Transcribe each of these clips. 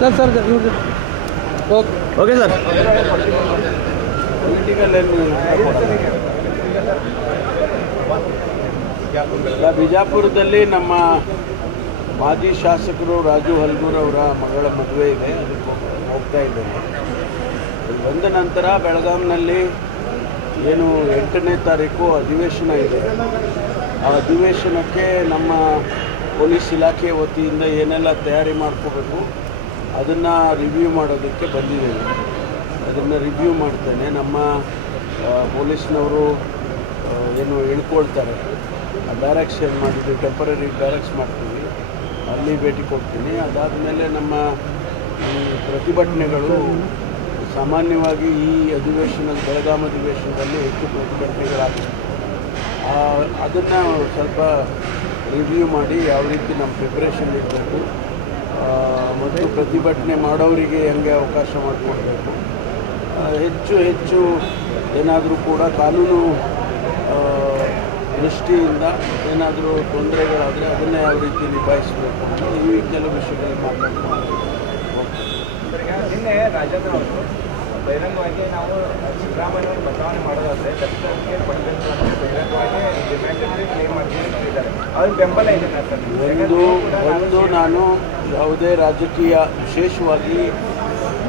Sir sir okay okay sir. ಬಿಜಾಪುರದಲ್ಲಿ ನಮ್ಮ ಮಾಜಿ ಶಾಸಕರು ರಾಜು ಹಲ್ಗೂರ್ ಅವರ ಮಗಳ ಮದುವೆ ಇದೆ. ಹೋಗ್ತಾ ಇದ್ದೇನೆ. ಬಂದ ನಂತರ ಬೆಳಗಾಂನಲ್ಲಿ ಏನು ಎಂಟನೇ ತಾರೀಕು ಅಧಿವೇಶನ ಇದೆ. ಆ ಅಧಿವೇಶನಕ್ಕೆ ನಮ್ಮ ಪೊಲೀಸ್ ಇಲಾಖೆ ವತಿಯಿಂದ ಏನೆಲ್ಲ ತಯಾರಿ ಮಾಡ್ಕೋಬೇಕು ಅದನ್ನು ರಿವ್ಯೂ ಮಾಡೋದಕ್ಕೆ ಬಂದಿದ್ದೇನೆ ಅದನ್ನು ರಿವ್ಯೂ ಮಾಡ್ತೇನೆ. ನಮ್ಮ ಪೊಲೀಸ್ನವರು ಆ, ಏನು ಇಳ್ಕೊಳ್ತಾರೆ ಬ್ಯಾರಕ್ಸ್ ಏನು ಮಾಡಿದ್ವಿ ಟೆಂಪರರಿ ಬ್ಯಾರಕ್ಸ್ ಮಾಡ್ತೀವಿ. ಅಲ್ಲಿ ಭೇಟಿ ಕೊಡ್ತೀನಿ. ಅದಾದಮೇಲೆ ನಮ್ಮ ಈ ಪ್ರತಿಭಟನೆಗಳು ಸಾಮಾನ್ಯವಾಗಿ ಈ ಅಧಿವೇಶನದ ಬೆಳಗಾಂ ಅಧಿವೇಶನದಲ್ಲಿ ಹೆಚ್ಚು ಪ್ರತಿಭಟನೆಗಳಾಗುತ್ತೆ ಅದನ್ನು ಸ್ವಲ್ಪ ರಿವ್ಯೂ ಮಾಡಿ ಯಾವ ರೀತಿ ನಮ್ಮ ಪ್ರಿಪ್ರೇಷನ್ ಇರಬೇಕು ಮತ್ತು ಪ್ರತಿಭಟನೆ ಮಾಡೋರಿಗೆ ಹೆಂಗೆ ಅವಕಾಶ ಮಾಡಿಕೊಡ್ಬೇಕು? ಹೆಚ್ಚು ಹೆಚ್ಚು ಏನಾದರೂ ಕೂಡ ಕಾನೂನು ದೃಷ್ಟಿಯಿಂದ ಏನಾದರೂ ತೊಂದರೆಗಳಾದರೆ ಅದನ್ನು ಯಾವ ರೀತಿ ನಿಭಾಯಿಸಬೇಕು ಈ ಕೆಲವು ವಿಷಯಗಳಲ್ಲಿ ಮಾತಾಡ್ತಾರೆ ನಿನ್ನೆ ರಾಜೇಂದ್ರ ಅವರು, ಬಹಿರಂಗವಾಗಿ ನಾವು ಸಿದ್ದರಾಮಯ್ಯ ಬದಲಾವಣೆ ಮಾಡೋದಾದರೆ ದರ್ಶನಕ್ಕೆ ಒಂದು ಒಂದು ನಾನು ಯಾವುದೇ ರಾಜಕೀಯ ವಿಶೇಷವಾಗಿ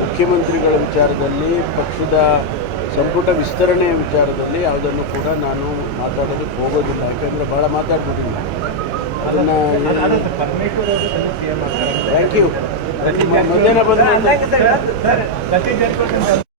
ಮುಖ್ಯಮಂತ್ರಿಗಳ ವಿಚಾರದಲ್ಲಿ ಪಕ್ಷದ ಸಂಪುಟ ವಿಸ್ತರಣೆಯ ವಿಚಾರದಲ್ಲಿ ಯಾವುದನ್ನು ಕೂಡ ನಾನು ಮಾತಾಡೋದಕ್ಕೆ ಹೋಗೋದಿಲ್ಲ ಯಾಕೆಂದರೆ ಭಾಳ ಮಾತಾಡ್ಬೋದಿಲ್ಲ ಅದನ್ನು ಥ್ಯಾಂಕ್ ಯು ಮಧ್ಯಾಹ್ನ ಬಂದು